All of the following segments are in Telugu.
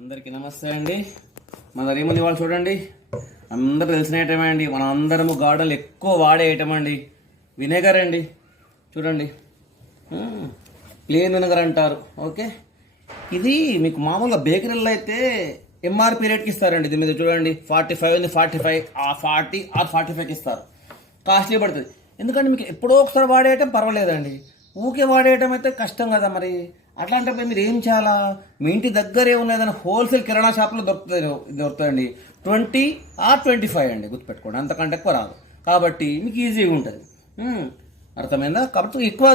అందరికీ నమస్తే అండి. మన రేములు వాళ్ళు చూడండి, అందరూ తెలిసిన ఐటమ్ అండి. మనం అందరము గార్డెన్లు ఎక్కువ వాడే ఐటమ్ అండి వినేగర్ అండి. చూడండి, ప్లేన్ వినగర్ అంటారు. ఓకే, ఇది మీకు మామూలుగా బేకరీలో అయితే ఎంఆర్పీ రేట్కి ఇస్తారండి. దీని మీద చూడండి 45 ఉంది, 45 40 ఆర్ 45కి ఇస్తారు. కాస్ట్లీ పడుతుంది. ఎందుకంటే మీకు ఎప్పుడో ఒకసారి వాడేయటం పర్వాలేదండి, ఊకే వాడేయటం అయితే కష్టం కదా. మరి అట్లాంటప్పుడు మీరు ఏం చేయాలా, మీ ఇంటి దగ్గరే ఉన్న ఏదైనా హోల్సేల్ కిరాణా షాప్లో దొరుకుతాయండి. 20 ఆర్ 25 అండి, గుర్తుపెట్టుకోండి, అంతకంటే ఎక్కువ రాదు. కాబట్టి మీకు ఈజీగా ఉంటుంది. అర్థమైందా? కాబట్టి ఎక్కువ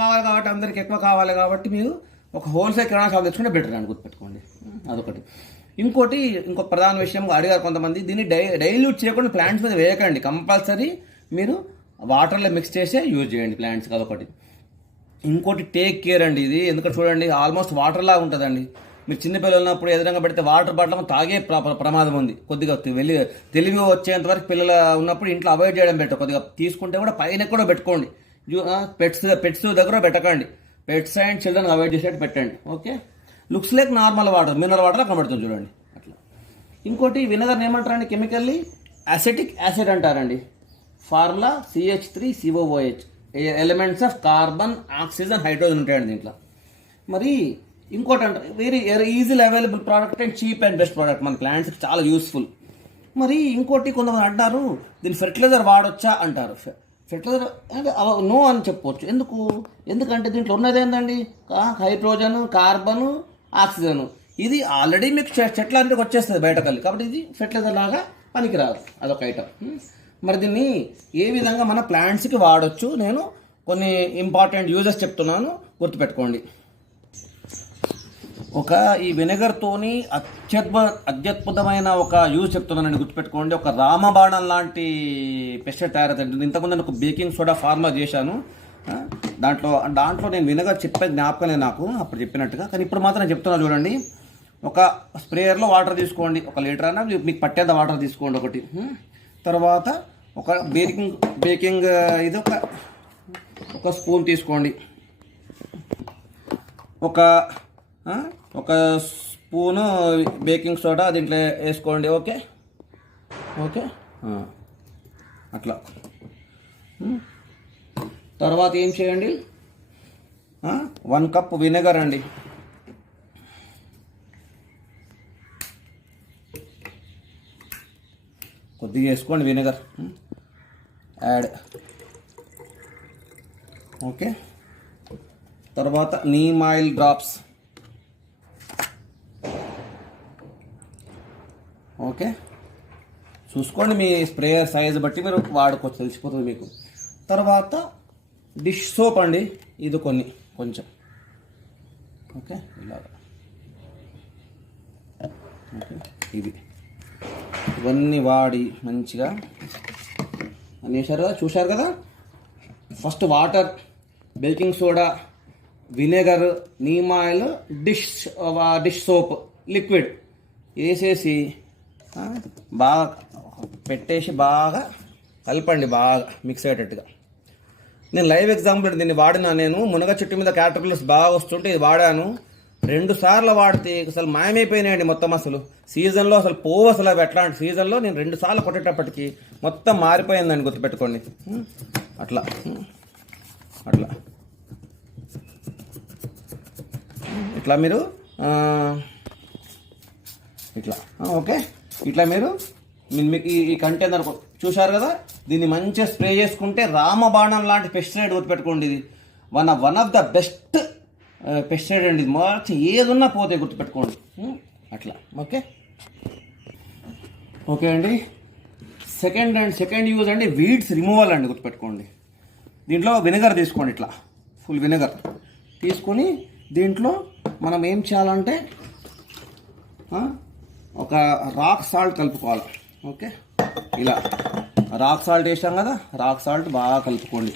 కావాలి కాబట్టి, అందరికి ఎక్కువ కావాలి కాబట్టి మీరు ఒక హోల్సేల్ కిరాణా షాప్ తెచ్చుకుంటే బెటర్ అండి, గుర్తుపెట్టుకోండి. అదొకటి. ఇంకొక ప్రధాన విషయం అడిగారు కొంతమంది, దీన్ని డైల్యూట్ చేయకుండా ప్లాంట్స్ మీద వేయకండి. కంపల్సరీ మీరు వాటర్లో మిక్స్ చేసే యూజ్ చేయండి ప్లాంట్స్కి. అదొకటి. ఇంకోటి టేక్ కేర్ అండి ఇది. ఎందుకంటే చూడండి, ఆల్మోస్ట్ వాటర్ లాగా ఉంటుందండి. మీరు చిన్నపిల్లలు ఉన్నప్పుడు ఎదురుగా పెడితే వాటర్ బాటిల్ తాగే ప్రమాదం ఉంది. కొద్దిగా తెలివి వచ్చేంత వరకు పిల్లలు ఉన్నప్పుడు ఇంట్లో అవాయిడ్ చేయడం బెటర్. కొద్దిగా తీసుకుంటే కూడా పైన కూడా పెట్టుకోండి. పెట్స్ దగ్గర పెట్టకండి. పెట్స్ అండ్ చిల్డ్రన్ అవాయిడ్ చేసేట్టు పెట్టండి. Okay, looks like normal water, mineral water కనబడుతుంది చూడండి అట్లా. ఇంకోటి వినగర్ని ఏమంటారండి, కెమికల్లీ అసెటిక్ యాసిడ్ అంటారండి. Formula CH3COOH, elements of carbon, oxygen, hydrogen ఉంటాయండి దీంట్లో. మరి ఇంకోటి అంటారు, very easily available product and cheap and best product, మన ప్లాంట్స్కి చాలా యూస్ఫుల్. మరి ఇంకోటి కొంతమంది అంటారు, దీన్ని ఫెర్టిలైజర్ వాడొచ్చా అంటారు. ఫెర్టిలైజర్ అంటే నో అని చెప్పవచ్చు. ఎందుకంటే దీంట్లో ఉన్నది ఏంటండి, హైడ్రోజన్, కార్బన్, ఆక్సిజన్. ఇది ఆల్రెడీ మీకు చెట్లన్నిటికి వచ్చేస్తుంది బయటకెళ్ళి, కాబట్టి ఇది ఫెర్టిలైజర్ లాగా పనికిరాదు. అదొక ఐటమ్. మరి దీన్ని ఏ విధంగా మన ప్లాంట్స్కి వాడచ్చు, నేను కొన్ని ఇంపార్టెంట్ యూజెస్ చెప్తున్నాను, గుర్తుపెట్టుకోండి. ఈ వెనిగర్తోని అత్యద్భుతమైన ఒక యూజ్ చెప్తున్నానండి, గుర్తుపెట్టుకోండి. ఒక రామబాణం లాంటి పెస్టిసైడ్ తయారవుతుంది. ఇంతకుముందు నేను ఒక బేకింగ్ సోడా ఫార్ములా చేశాను. దాంట్లో నేను వెనిగర్ చెప్పేది జ్ఞాపకం లేదు నాకు అప్పుడు చెప్పినట్టుగా, కానీ ఇప్పుడు మాత్రం చెప్తున్నా చూడండి. ఒక స్ప్రేయర్లో వాటర్ తీసుకోండి, 1 లీటర్ అయినా మీకు పట్టేంత వాటర్ తీసుకోండి ఒకటి. తర్వాత ఒక బేకింగ్ ఇది ఒక స్పూన్ తీసుకోండి. ఒక స్పూను బేకింగ్ సోడా దీంట్లో వేసుకోండి. ఓకే అట్లా. తర్వాత ఏం చేయండి, 1 కప్ వినెగర్ అండి. కొద్దిగా వేసుకోండి వినెగర్, యాడ్. ఓకే, తర్వాత నీమ్ ఆయిల్ డ్రాప్స్. ఓకే, చూసుకోండి మీ స్ప్రేయర్ సైజ్ బట్టి మీరు వాడుకోవచ్చు, తెలిసిపోతుంది మీకు. తర్వాత డిష్ సోప్ అండి, ఇది కొంచెం. ఓకే, ఇలాగా. ఓకే, ఇవన్నీ వాడి మంచిగా చూశారు కదా. First water, baking soda, vinegar, neem oil, dish soap liquid వేసేసి బాగా పెట్టేసి బాగా కలపండి, బాగా మిక్స్ అయ్యేటట్టుగా. నేను లైవ్ ఎగ్జాంపుల్ దీన్ని వాడినా. నేను మునగ చెట్టు మీద క్యాటర్పిల్లర్స్ బాగా వస్తుంటే ఇది వాడాను. 2 సార్లు వాడితే అసలు మాయమైపోయినాయండి మొత్తం. అసలు సీజన్లో అసలు పోవు. అసలు అవి ఎట్లాంటి సీజన్లో నేను 2 సార్లు కొట్టేటప్పటికి మొత్తం మారిపోయిందని గుర్తుపెట్టుకోండి. అట్లా ఇట్లా మీరు ఓకే, ఇట్లా మీరు ఈ కంటైనర్ చూశారు కదా. దీన్ని మంచిగా స్ప్రే చేసుకుంటే రామబాణం లాంటి పెస్టిసైడ్ గుర్తుపెట్టుకోండి. ఇది one of the best pesticide అండి. మార్చి ఏదున్నా పోతే గుర్తుపెట్టుకోండి అట్లా. ఓకే అండి. సెకండ్ యూజ్ అండి వీడ్స్ రిమూవల్ అండి, గుర్తుపెట్టుకోండి. దీంట్లో వినెగర్ తీసుకోండి, ఇట్లా ఫుల్ వినెగర్ తీసుకొని దీంట్లో మనం ఏం చేయాలంటే ఒక రాక్ సాల్ట్ కలుపుకోవాలి. ఓకే, ఇలా రాక్ సాల్ట్ వేసాం కదా, రాక్ సాల్ట్ బాగా కలుపుకోండి.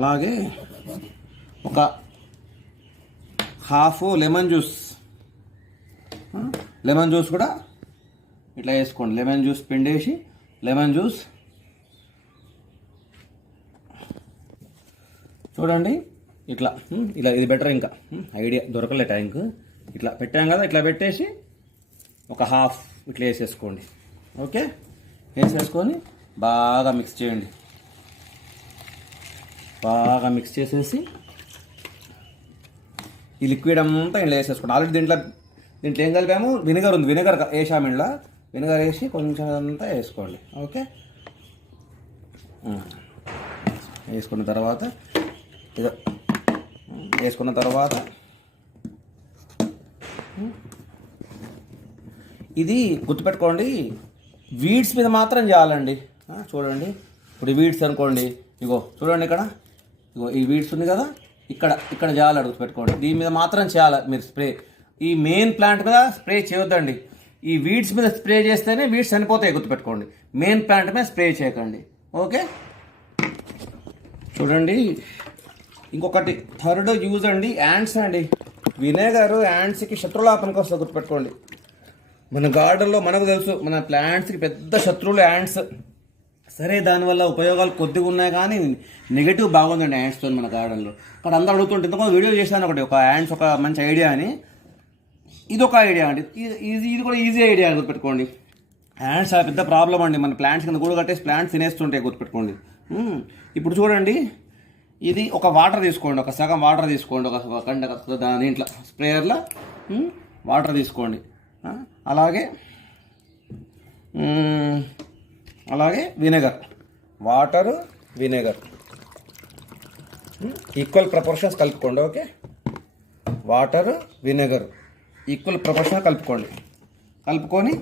అలాగే ఒక హాఫ్ లెమన్ జ్యూస్ కూడా ఇట్లా వేసుకోండి. లెమన్ జ్యూస్ పిండేసి లెమన్ జ్యూస్ చూడండి ఇట్లా ఇలా ఇది బెటర్. ఇంకా ఐడియా దొరకలే ట్యాంక్. ఇట్లా పెట్టాం కదా, ఇట్లా పెట్టేసి ఒక హాఫ్ ఇట్లా వేసేసుకోండి. ఓకే, వేసేసుకొని బాగా మిక్స్ చేయండి. బాగా మిక్స్ చేసేసి ఈ లిక్విడ్ అంతా ఇంట్లో వేసేసుకోండి. ఆల్రెడీ దీంట్లో ఏం కలిపాము, వినిగర్ ఉంది, వినిగర్ వేసాము. ఇంట్లో వినిగర్ వేసి కొంచెం అంతా వేసుకోండి. ఓకే, వేసుకున్న తర్వాత ఇదో వేసుకున్న తర్వాత ఇది గుర్తుపెట్టుకోండి, వీడ్స్ మీద మాత్రం చేయాలండి. చూడండి ఇప్పుడు ఈ వీడ్స్ అనుకోండి, ఇగో చూడండి ఇక్కడ, ఇగో ఈ వీడ్స్ ఉంది కదా, ఇక్కడ చేయాలి. గుర్తుపెట్టుకోండి, దీని మీద మాత్రం చేయాలి మీరు స్ప్రే. ఈ మెయిన్ ప్లాంట్ మీద స్ప్రే చేయొద్దండి. ఈ వీడ్స్ మీద స్ప్రే చేస్తేనే వీడ్స్ చనిపోతాయి. గుర్తుపెట్టుకోండి, మెయిన్ ప్లాంట్ మీద స్ప్రే చేయకండి. ఓకే, చూడండి ఇంకొకటి థర్డ్ యూజ్ అండి, యాండ్స్ అండి. వినేగర్ యాండ్స్కి శత్రువులా పనికొస్తుంది. గుర్తుపెట్టుకోండి, మన గార్డెన్లో మనకు తెలుసు, మన ప్లాంట్స్కి పెద్ద శత్రువులు యాండ్స్. సరే, దానివల్ల ఉపయోగాలు కొద్దిగా ఉన్నాయి, కానీ నెగిటివ్ బాగుందండి యాండ్స్తో మన గార్డెన్లో. అక్కడ అందరూ అడుగుతుంటే ఇంతకుముందు వీడియో చేశాను ఒకటి, ఒక యాండ్స్ ఒక మంచి ఐడియా అని. ఇది ఒక ఐడియా అండి, ఇది కూడా ఈజీ ఐడియా. గుర్తుపెట్టుకోండి, యాండ్స్ చాలా పెద్ద ప్రాబ్లం అండి. మన ప్లాంట్స్ కింద గూడు కట్టేసి ప్లాంట్స్ తినేస్తుంటాయి. గుర్తుపెట్టుకోండి, ఇప్పుడు చూడండి, ఇది ఒక వాటర్ తీసుకోండి, ఒక సగం వాటర్ తీసుకోండి, ఒక కండ దీంట్లో స్ప్రేయర్లో వాటర్ తీసుకోండి. అలాగే vinegar, water vinegar equal proportions కలుపుకోండి. Okay, water vinegar equal proportion కలుపుకొని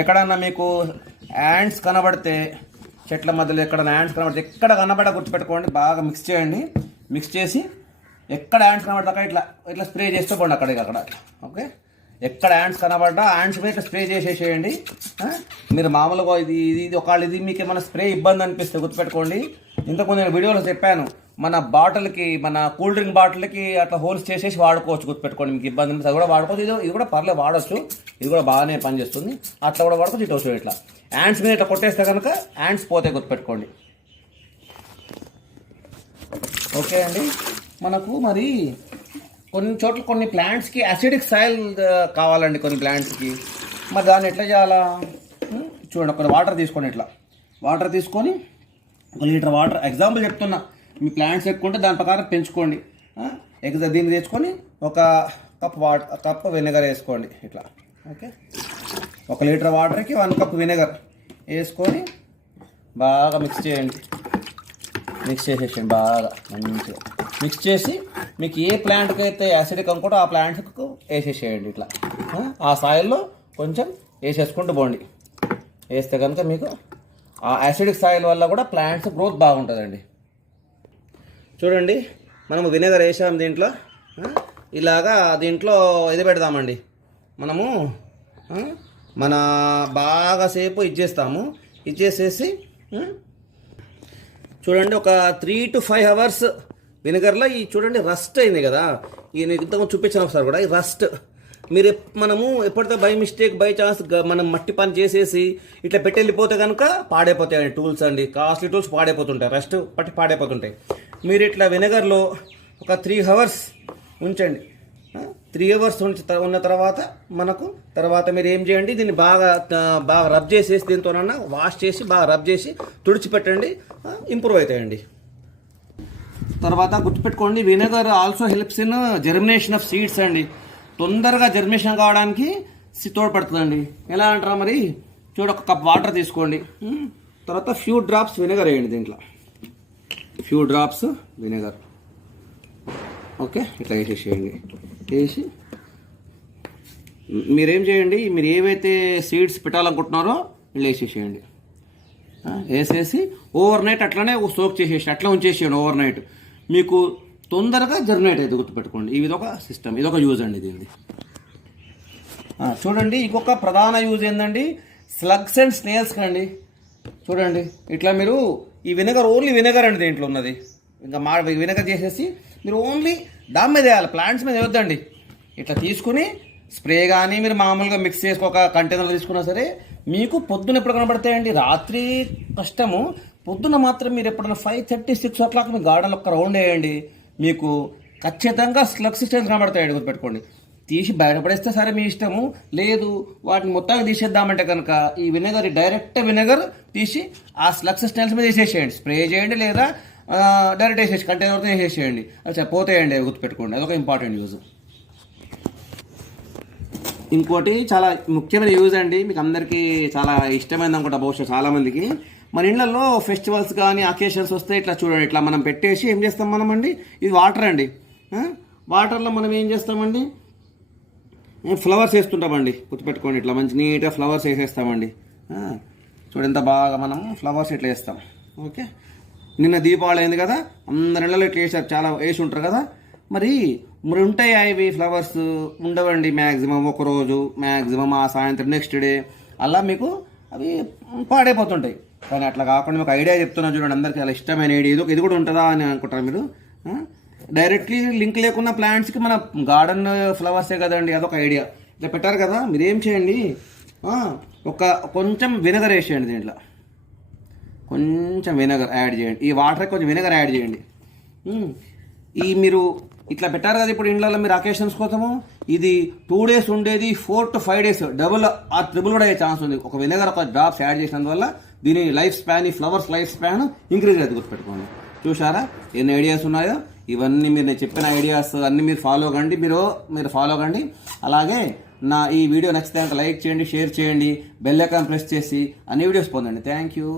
ఎక్కడన్నా మీకు యాండ్స్ కనబడితే, చెట్ల మధ్యలో ఎక్కడ యాండ్స్ కనబడితే, ఎక్కడ కనబడ గుర్తుపెట్టుకోండి, బాగా మిక్స్ చేయండి. మిక్స్ చేసి ఎక్కడ యాండ్స్ కనబడతాక ఇట్లా స్ప్రే చేసుకోండి అక్కడ. ఓకే, ఎక్కడ యాండ్స్ కనబడ్డా యాండ్స్ మీద స్ప్రే చేసేసేయండి. మీరు మామూలుగా ఇది ఒకళ్ళు ఇది మీకు ఏమైనా స్ప్రే ఇబ్బంది అనిపిస్తే గుర్తుపెట్టుకోండి, ఇంతకుముందు నేను వీడియోలో చెప్పాను, మన బాటిల్కి, మన కూల్ డ్రింక్ బాటిల్కి అట్లా హోల్స్ చేసేసి వాడుకోవచ్చు. గుర్తుపెట్టుకోండి, మీకు ఇబ్బంది అనిపిస్తే అది కూడా వాడుకోవచ్చు. ఇది కూడా పర్లేదు వాడచ్చు, ఇది కూడా బాగానే పనిచేస్తుంది. అట్లా కూడా వాడుకోవచ్చు. ఇటు వచ్చి ఇట్లా యాండ్స్ మీద ఇట్లా కొట్టేస్తే కనుక యాండ్స్ పోతాయి. గుర్తుపెట్టుకోండి. ఓకే అండి, మనకు మరి కొన్ని చోట్ల కొన్ని ప్లాంట్స్కి అసిడిక్ సాయిల్ కావాలండి. కొన్ని ప్లాంట్స్కి మరి దాన్ని ఎట్లా చేయాలా చూడండి. ఒక వాటర్ తీసుకోండి, ఇట్లా వాటర్ తీసుకొని 1 లీటర్ వాటర్, ఎగ్జాంపుల్ చెప్తున్నా, మీ ప్లాంట్స్ ఎక్కువ ఉంటే దాని ప్రకారం పెంచుకోండి. దీన్ని తెచ్చుకొని ఒక కప్ వెనిగర్ వేసుకోండి ఇట్లా. ఓకే, 1 లీటర్ వాటర్కి 1 కప్ వెనిగర్ వేసుకొని బాగా మిక్స్ చేయండి. మిక్స్ చేసేసేయండి, బాగా మంచిగా మిక్స్ చేసి మీకు ఏ ప్లాంట్కి అయితే యాసిడిక్ అనుకుంటో ఆ ప్లాంట్కు వేసేసేయండి. ఇట్లా ఆ సాయిల్లో కొంచెం వేసేసుకుంటూ పోండి. వేస్తే కనుక మీకు ఆ యాసిడిక్ సాయిల్ వల్ల కూడా ప్లాంట్స్ గ్రోత్ బాగుంటుందండి. చూడండి, మనము విnegar వేసాము దీంట్లో. ఇలాగా దీంట్లో ఇది పెడదామండి మనము. మన బాగా సేపు ఇచ్చేస్తాము. ఇచ్చేసేసి చూడండి, ఒక 3 to 5 అవర్స్ వినిగర్లో ఈ చూడండి రస్ట్ అయింది కదా. ఈ ఇంతకు చూపించాను ఒకసారి కూడా. ఈ రస్ట్ మీరు మనము ఎప్పటితో బై మిస్టేక్ బై ఛాన్స్ మనం మట్టి పని చేసేసి ఇట్లా పెట్టి వెళ్ళిపోతే కనుక పాడైపోతాయండి టూల్స్ అండి. కాస్ట్లీ టూల్స్ పాడైపోతుంటాయి, రస్ట్ పట్టి పాడైపోతుంటాయి. మీరు ఇట్లా వినెగర్లో ఒక 3 అవర్స్ ఉంచండి. 3 అవర్స్ ఉన్న తర్వాత మీరు ఏం చేయండి, దీన్ని బాగా రబ్ చేసేసి దీంతోనన్నా వాష్ చేసి బాగా రబ్ చేసి తుడిచిపెట్టండి, ఇంప్రూవ్ అవుతాయండి. తర్వాత గుర్తుపెట్టుకోండి, vinegar also helps in germination of seeds అండి. తొందరగా జర్మినేషన్ కావడానికి తోడ్పడుతుందండి. ఎలా అంటారా మరి, చూడ ఒక కప్ వాటర్ తీసుకోండి, తర్వాత ఫ్యూ డ్రాప్స్ వినెగర్ వేయండి దీంట్లో, ఫ్యూ డ్రాప్స్ వినెగర్. ఓకే, ఇట్లా వేసేసేయండి. వేసి మీరేం చేయండి, మీరు ఏవైతే సీడ్స్ పెట్టాలనుకుంటున్నారో ఇలా వేసేసేయండి. వేసేసి ఓవర్ నైట్ అట్లనే సోక్ చేసేసి అట్లా ఉంచేసేయండి. ఓవర్ నైట్ మీకు తొందరగా జర్మినేట్ అయితే గుర్తుపెట్టుకోండి. ఇదొక సిస్టమ్, ఇదొక యూజ్ అండి దీనిది. చూడండి, ఇంకొక ప్రధాన యూజ్ ఏంటండి, స్లగ్స్ అండ్ స్నేల్స్కి అండి. చూడండి, ఇట్లా మీరు ఈ వినెగర్, ఓన్లీ వినెగర్ అండి దీంట్లో ఉన్నది. ఇంకా వినెగర్ చేసేసి మీరు ఓన్లీ దాని మీద వేయాలి, ప్లాంట్స్ మీద వేయొద్దండి. ఇట్లా తీసుకుని స్ప్రే కానీ మీరు మామూలుగా మిక్స్ చేసుకోక కంటైనర్లో తీసుకున్నా సరే మీకు పొద్దున ఎప్పుడు కనబడతాయండి. రాత్రి కష్టము, పొద్దున మాత్రం మీరు ఎప్పుడైనా 5:30, 6 మీ గార్డెన్లో ఒక రౌండ్ వేయండి, మీకు ఖచ్చితంగా స్లగ్స్ స్టైల్స్ కనబడతాయి. గుర్తుపెట్టుకోండి. తీసి బయటపడేస్తే సరే మీ ఇష్టము, లేదు వాటిని మొత్తానికి తీసేద్దామంటే కనుక ఈ వినెగర్, డైరెక్ట్ వినెగర్ తీసి ఆ స్లగ్స్ స్టైల్స్ మీద వేసేసేయండి, స్ప్రే చేయండి, లేదా డైరెక్ట్ వేసేసి కంటైనర్తో వేసేసేయండి, అది పోతాయండి. గుర్తుపెట్టుకోండి, అదొక ఇంపార్టెంట్ యూజ్. ఇంకోటి చాలా ముఖ్యమైన యూజ్ అండి, మీకు అందరికీ చాలా ఇష్టమైంది అనుకుంటా బహుశా చాలామందికి. మన ఇళ్లలో ఫెస్టివల్స్ కానీ అకేషన్స్ వస్తే ఇట్లా చూడండి, ఇట్లా మనం పెట్టేసి ఏం చేస్తాం మనం అండి, ఇది వాటర్ అండి. వాటర్లో మనం ఏం చేస్తామండి, ఫ్లవర్స్ వేస్తుంటామండి. గుర్తుపెట్టుకోండి, ఇట్లా మంచి నీట్గా ఫ్లవర్స్ వేసేస్తామండి. చూడండి ఎంత బాగా మనం ఫ్లవర్స్ ఇట్లా వేస్తాం. ఓకే, నిన్న దీపావళి అయింది కదా, అందరి ఇళ్ళలో ఇట్లా వేసారు, చాలా వేసి ఉంటారు కదా. మరి ఉంటాయి ఇవి ఫ్లవర్స్ ఉండవండి, మ్యాక్సిమం ఒకరోజు, మ్యాక్సిమం ఆ సాయంత్రం నెక్స్ట్ డే అలా మీకు అవి పాడైపోతుంటాయి. కానీ అట్లా కాకుండా మీకు ఐడియా చెప్తున్నాను చూడండి, అందరికీ చాలా ఇష్టమైన ఐడియా. ఇది కూడా ఉంటుందా అని అనుకుంటారు మీరు. డైరెక్ట్లీ లింక్ లేకున్న ప్లాంట్స్కి మన గార్డెన్ ఫ్లవర్సే కదండి, అదొక ఐడియా. ఇట్లా పెట్టారు కదా, మీరు ఏం చేయండి, కొంచెం వినెగర్ వేసేయండి, దీంట్లో కొంచెం వినెగర్ యాడ్ చేయండి, ఈ వాటర్ కొంచెం వినెగర్ యాడ్ చేయండి. ఈ మీరు ఇట్లా పెట్టారు కదా ఇప్పుడు ఇండ్లలో మీరు అకేషన్స్ కోసము, ఇది 2 days ఉండేది 4 to 5 days డబుల్ ఆ ట్రిబుల్ కూడా అయ్యే ఛాన్స్ ఉంది. ఒక వినెగర్ ఒక డ్రాప్స్ యాడ్ చేసినందువల్ల దీని లైఫ్ స్పాన్, ఈ ఫ్లవర్స్ లైఫ్ స్పాన్ ఇంక్రీజ్ అవుతుంది. గుర్తుపెట్టుకోండి. చూసారా ఎన్ని ఐడియాస్ ఉన్నాయో, ఇవన్నీ మీరు నేను చెప్పిన ఐడియాస్ అన్నీ మీరు ఫాలో కండి, మీరు ఫాలో కండి. అలాగే నా ఈ వీడియో నచ్చితే లైక్ చేయండి, షేర్ చేయండి, బెల్ ఐకాన్ ప్రెస్ చేసి అన్ని వీడియోస్ పొందండి. Thank you.